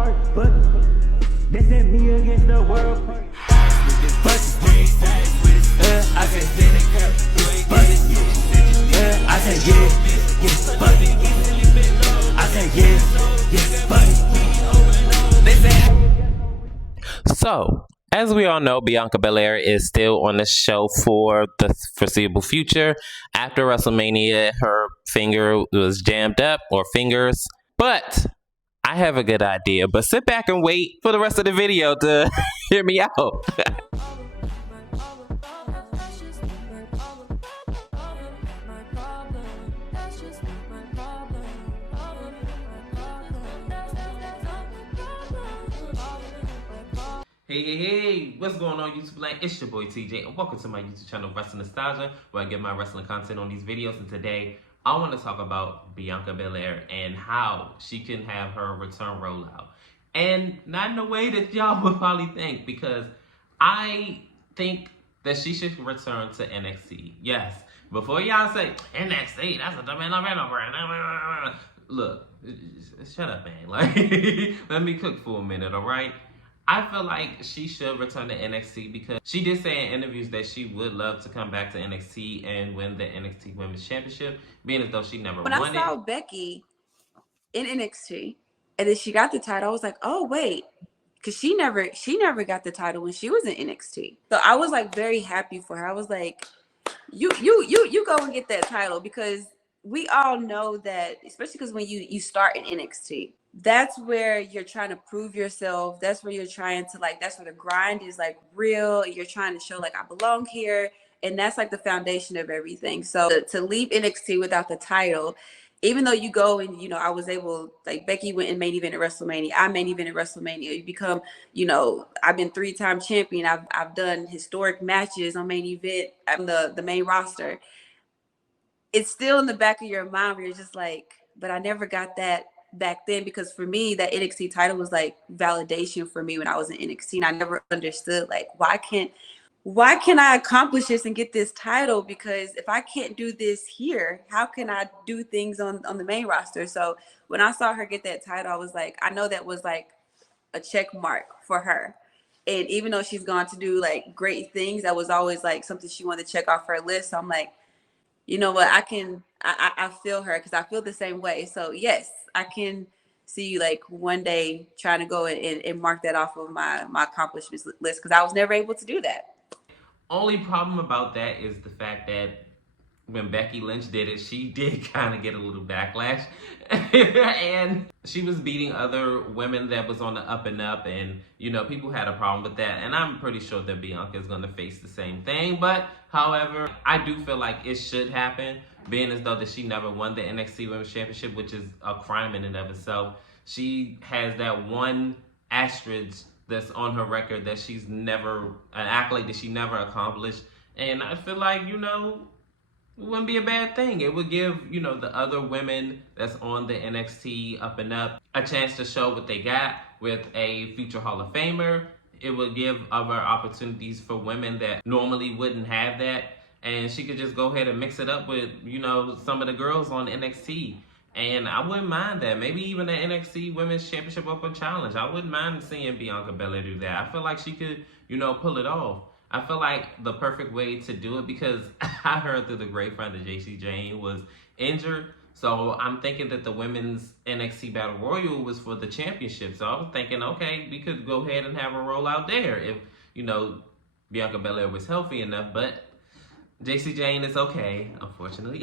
apart, but this ain't me against the world. But I said, I said, yes, but I said, yes, but they said. So, as we all know, Bianca Belair is still on the show for the foreseeable future. After WrestleMania, her finger was jammed up, or fingers. But I have a good idea. But sit back and wait for the rest of the video to hear me out. Hey, what's going on YouTube land? It's your boy TJ and welcome to my YouTube channel Wrestling Nostalgia, where I get my wrestling content on these videos. And today I want to talk about Bianca Belair and how she can have her return rollout. And not in the way that y'all would probably think, because I think that she should return to NXT. Yes, before y'all say NXT, that's a brand. Look, shut up, man. Like, let me cook for a minute, all right? I feel like she should return to NXT because she did say in interviews that she would love to come back to NXT and win the NXT Women's Championship, being as though she never won it. When I saw Becky in NXT and then she got the title, I was like, oh wait, because she never got the title when she was in NXT. So I was like very happy for her. I was like, you go and get that title, because we all know that, especially because when you start in NXT, that's where you're trying to prove yourself. That's where you're trying to, like, that's where the grind is like real. You're trying to show like I belong here. And that's like the foundation of everything. So to leave NXT without the title, even though you go and, I was able, like Becky went and main event at WrestleMania. I main event at WrestleMania. You become, I've been 3-time champion. I've done historic matches on main event. I'm the main roster. It's still in the back of your mind where you're just like, but I never got that back then, because for me that NXT title was like validation for me when I was in NXT, and I never understood like why can't I accomplish this and get this title, because if I can't do this here, how can I do things on the main roster? So when I saw her get that title, I was like, I know that was like a check mark for her. And even though she's gone to do like great things, that was always like something she wanted to check off her list. So I'm like, you know what, I feel her, because I feel the same way. So yes, I can see you like one day trying to go and mark that off of my accomplishments list, because I was never able to do that. Only problem about that is the fact that when Becky Lynch did it, she did kind of get a little backlash. And she was beating other women that was on the up and up, and people had a problem with that. And I'm pretty sure that Bianca is going to face the same thing. But however, I do feel like it should happen, being as though that she never won the NXT Women's Championship, which is a crime in and of itself. She has that one asterisk that's on her record that she's never, an accolade that she never accomplished. And I feel like, it wouldn't be a bad thing. It would give, the other women that's on the NXT up and up a chance to show what they got with a future Hall of Famer. It would give other opportunities for women that normally wouldn't have that. And she could just go ahead and mix it up with, some of the girls on NXT. And I wouldn't mind that. Maybe even the NXT Women's Championship Open Challenge. I wouldn't mind seeing Bianca Belair do that. I feel like she could, pull it off. I feel like the perfect way to do it, because I heard through the grapevine that Jacy Jayne was injured. So I'm thinking that the women's NXT Battle Royal was for the championship. So I was thinking, okay, we could go ahead and have a rollout there if, Bianca Belair was healthy enough. But Jacy Jayne is okay, unfortunately.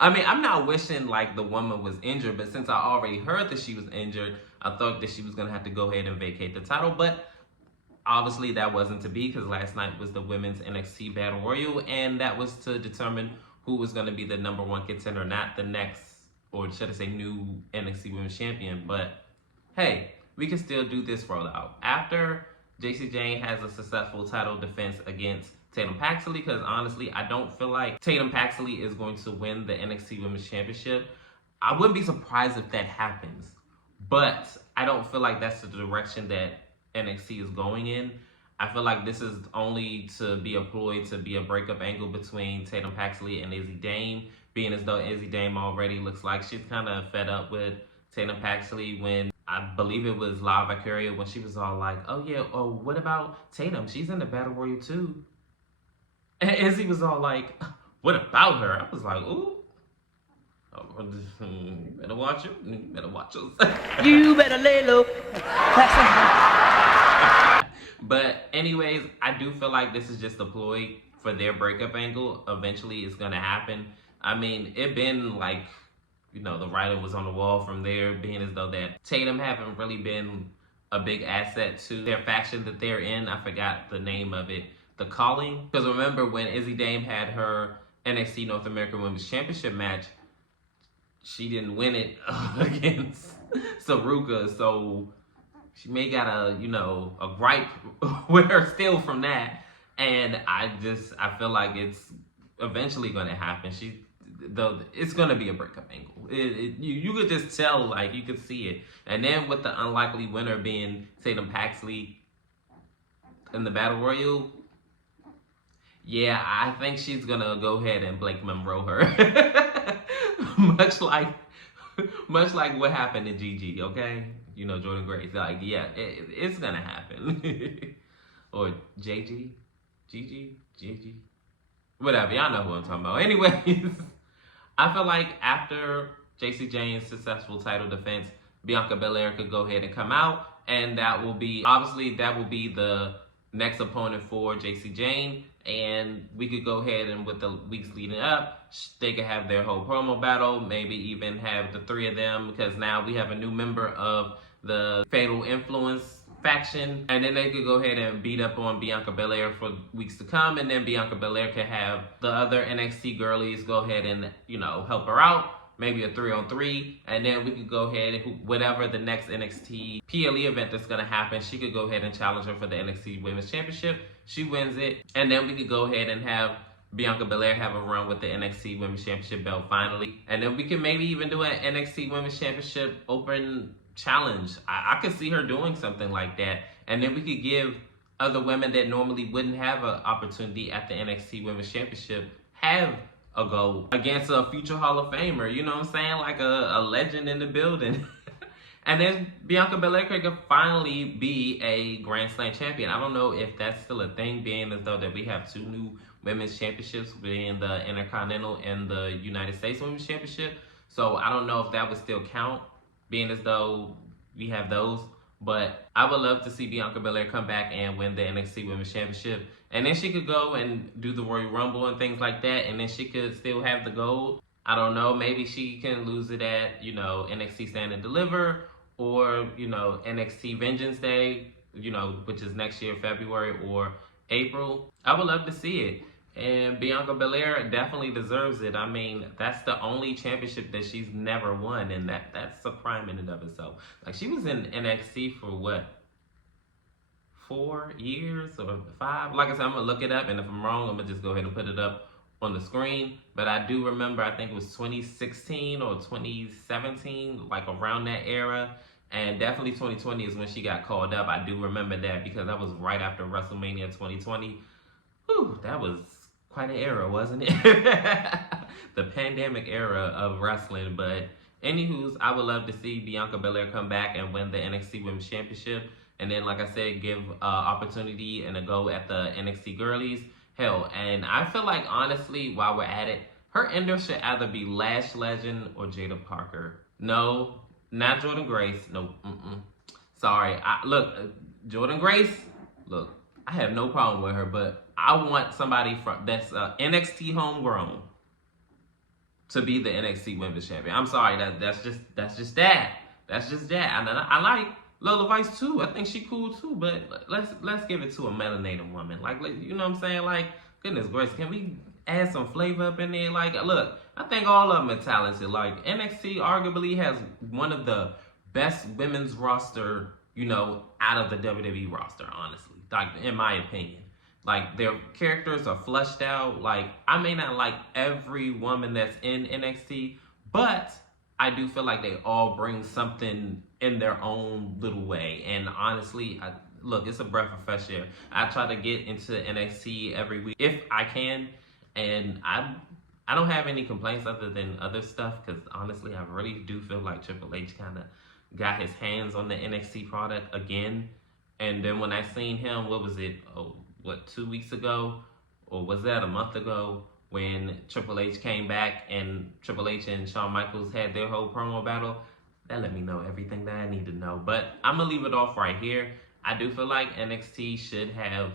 I mean, I'm not wishing like the woman was injured, but since I already heard that she was injured, I thought that she was going to have to go ahead and vacate the title. But obviously that wasn't to be, because last night was the women's NXT Battle Royal, and that was to determine who was going to be the #1 contender, not the next, or should I say new NXT Women's Champion. But hey, we can still do this rollout. After Jacy Jayne has a successful title defense against Tatum Paxley, because honestly, I don't feel like Tatum Paxley is going to win the NXT Women's Championship. I wouldn't be surprised if that happens, but I don't feel like that's the direction that NXT is going in. I feel like this is only to be a ploy to be a breakup angle between Tatum Paxley and Izzy Dame, being as though Izzy Dame already looks like she's kind of fed up with Tatum Paxley when I believe it was Live Vicaria when she was all like, oh yeah, oh, what about Tatum? She's in the Battle Royal too. And Izzy was all like, what about her? I was like, ooh. You better watch it. You better watch yourself. You better lay low. But anyways, I do feel like this is just a ploy for their breakup angle. Eventually, it's gonna happen. I mean, it been like, you know, the writing was on the wall from there, being as though that Tatum haven't really been a big asset to their faction that they're in. I forgot the name of it. The Calling. Because remember when Izzy Dame had her NXT North American Women's Championship match, she didn't win it against Saruka, so she may got a gripe with her still from that. And I feel like it's eventually gonna happen. It's gonna be a breakup angle. You could just tell, like you could see it. And then with the unlikely winner being Tatum Paxley in the Battle Royal, yeah, I think she's gonna go ahead and Blake Monroe her. much like what happened to Gigi, okay? You know, Jordan Grace. Like, yeah, it's gonna happen. Or JG, Gigi, whatever. Y'all know who I'm talking about. Anyways, I feel like after JC Jane's successful title defense, Bianca Belair could go ahead and come out, and that will be the next opponent for JC Jane. And we could go ahead and with the weeks leading up, they could have their whole promo battle, maybe even have the three of them, because now we have a new member of the Fatal Influence faction, and then they could go ahead and beat up on Bianca Belair for weeks to come, and then Bianca Belair could have the other NXT girlies go ahead and, you know, help her out, maybe a 3-on-3, and then we could go ahead and whatever the next NXT PLE event that's gonna happen, she could go ahead and challenge her for the NXT Women's Championship. She wins it, and then we could go ahead and have Bianca Belair have a run with the NXT Women's Championship belt finally, and then we can maybe even do an NXT Women's Championship Open Challenge. I could see her doing something like that, and then we could give other women that normally wouldn't have an opportunity at the NXT Women's Championship have a go against a future Hall of Famer, you know what I'm saying? Like a legend in the building. And then Bianca Belair could finally be a Grand Slam champion. I don't know if that's still a thing, being as though that we have two new women's championships, being the Intercontinental and the United States Women's Championship. So I don't know if that would still count, being as though we have those. But I would love to see Bianca Belair come back and win the NXT Women's Championship. And then she could go and do the Royal Rumble and things like that. And then she could still have the gold. I don't know. Maybe she can lose it at, you know, NXT Stand and Deliver, or, you know, NXT Vengeance Day, you know, which is next year, February or April. I would love to see it. And Bianca Belair definitely deserves it. I mean, that's the only championship that she's never won, and that's a crime in and of itself. Like, she was in NXT for what, 4 years or 5? Like I said, I'm gonna look it up, and if I'm wrong, I'm gonna just go ahead and put it up on the screen. But I do remember, I think it was 2016 or 2017, like around that era. And definitely 2020 is when she got called up. I do remember that because that was right after WrestleMania 2020. Whew, that was quite an era, wasn't it? The pandemic era of wrestling. But anywho's, I would love to see Bianca Belair come back and win the NXT Women's Championship. And then, like I said, give opportunity and a go at the NXT girlies. Hell, and I feel like, honestly, while we're at it, her ender should either be Lash Legend or Jada Parker. No, not Jordan Grace. No, sorry. Look, Jordan Grace, look, I have no problem with her, but I want somebody that's NXT homegrown to be the NXT Women's Champion. I'm sorry, that's just that. That's just that. And I like Lola Vice too. I think she cool too, but let's give it to a melanated woman. Like, you know what I'm saying? Like, goodness gracious, can we add some flavor up in there? Like, look, I think all of them are talented. Like, NXT arguably has one of the best women's roster, you know, out of the WWE roster, honestly. Like, in my opinion. Like, their characters are fleshed out. Like, I may not like every woman that's in NXT, but I do feel like they all bring something in their own little way. And honestly, look, it's a breath of fresh air. I try to get into NXT every week if I can, and I don't have any complaints other than other stuff, because honestly, I really do feel like Triple H kind of got his hands on the NXT product again. And then when I seen him, what was it? Oh, what, 2 weeks ago, or was that a month ago? When Triple H came back and Triple H and Shawn Michaels had their whole promo battle, that let me know everything that I need to know. But I'm gonna leave it off right here. I do feel like NXT should have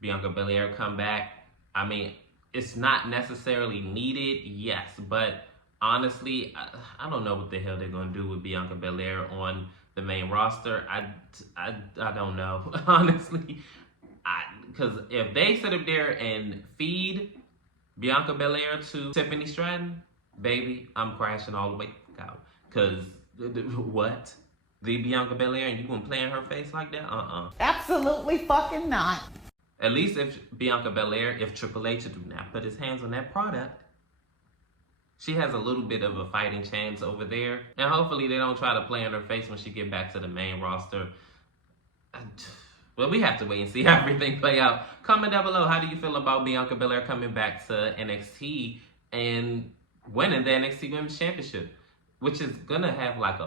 Bianca Belair come back. I mean, it's not necessarily needed, yes, but honestly, I don't know what the hell they're gonna do with Bianca Belair on the main roster. I don't know, honestly. Because if they sit up there and feed Bianca Belair to Tiffany Stratton, baby, I'm crashing all the way out. Because what? The Bianca Belair and you gonna play in her face like that? Absolutely fucking not. At least if Bianca Belair, if Triple H do not put his hands on that product, she has a little bit of a fighting chance over there. And hopefully they don't try to play in her face when she get back to the main roster. Well, we have to wait and see how everything play out. Comment down below, how do you feel about Bianca Belair coming back to NXT and winning the NXT Women's Championship? Which is gonna have like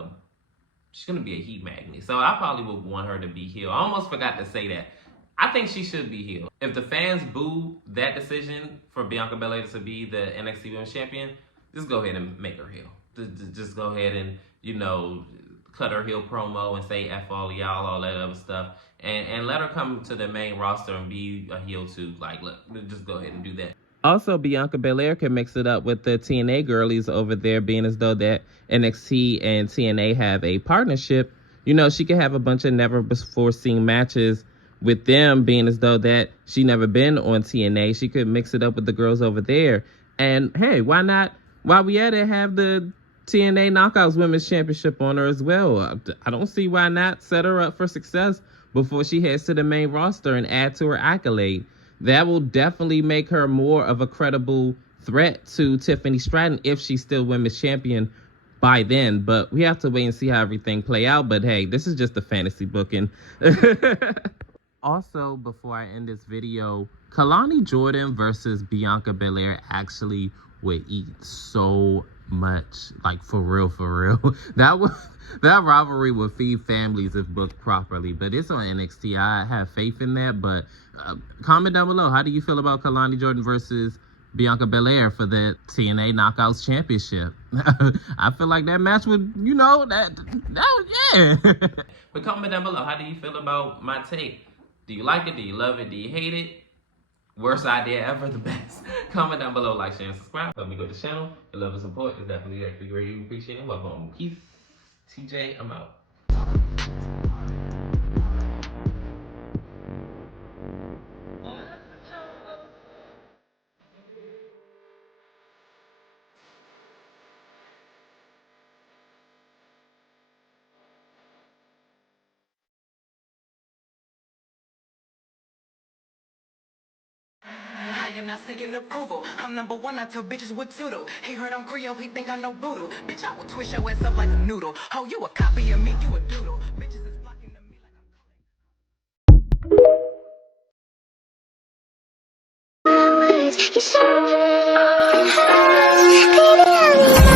she's gonna be a heat magnet. So I probably would want her to be heel. I almost forgot to say that. I think she should be heel. If the fans boo that decision for Bianca Belair to be the NXT Women's Champion, just go ahead and make her heel. Just go ahead and, cut her heel promo and say F all y'all, all that other stuff. And let her come to the main roster and be a heel too. Like, look, just go ahead and do that. Also, Bianca Belair can mix it up with the TNA girlies over there, being as though that NXT and TNA have a partnership. She could have a bunch of never before seen matches with them, being as though that she never been on TNA. She could mix it up with the girls over there. And hey, why not, while we at it, have the TNA Knockouts Women's Championship on her as well? I don't see why not set her up for success before she heads to the main roster and add to her accolade. That will definitely make her more of a credible threat to Tiffany Stratton if she's still women's champion by then. But we have to wait and see how everything play out. But hey, this is just a fantasy booking. Also, before I end this video, Kalani Jordan versus Bianca Belair actually would eat so much, like for real. That rivalry would feed families if booked properly. But it's on NXT. I have faith in that. But comment down below, how do you feel about Kalani Jordan versus Bianca Belair for the TNA Knockouts Championship? I feel like that match would, yeah. But comment down below, how do you feel about my take? Do you like it? Do you love it? Do you hate it? Worst idea ever, the best. Comment down below, like, share, and subscribe. Help me grow the channel. Your love and support is definitely greatly appreciated. Welcome, Keith, TJ, I'm out. I am not seeking approval. I'm number one, I tell bitches what to do. He heard I'm Creole, he think I know voodoo. Bitch, I will twist your ass up like a noodle. Oh, you a copy of me, you a doodle. Bitches is flocking to me like I'm